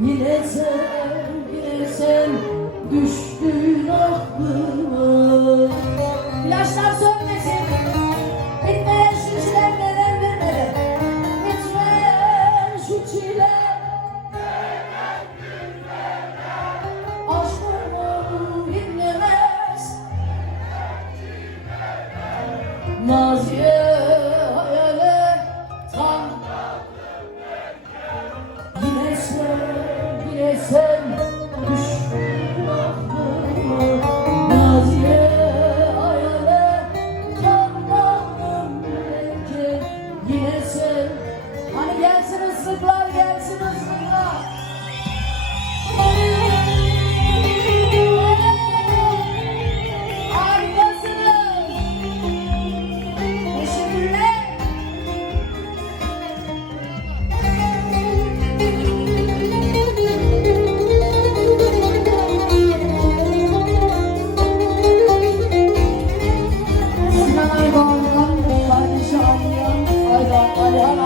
yine sen düştün aklıma. İlaçlar sönmesin, bitmeyen şu çilemlere vermeden, bitmeyen şu çile. Aşkım dinlemez, maziye hayale tam. Yine sen düştün aklıma, maziye hayale kanlandım belki. Yine sen, hani gelsin ıslıklar, gelsin ıslıklar. Harikasınız. Teşekkürler. Sinan Aydoğan'dan kardeşi Alihan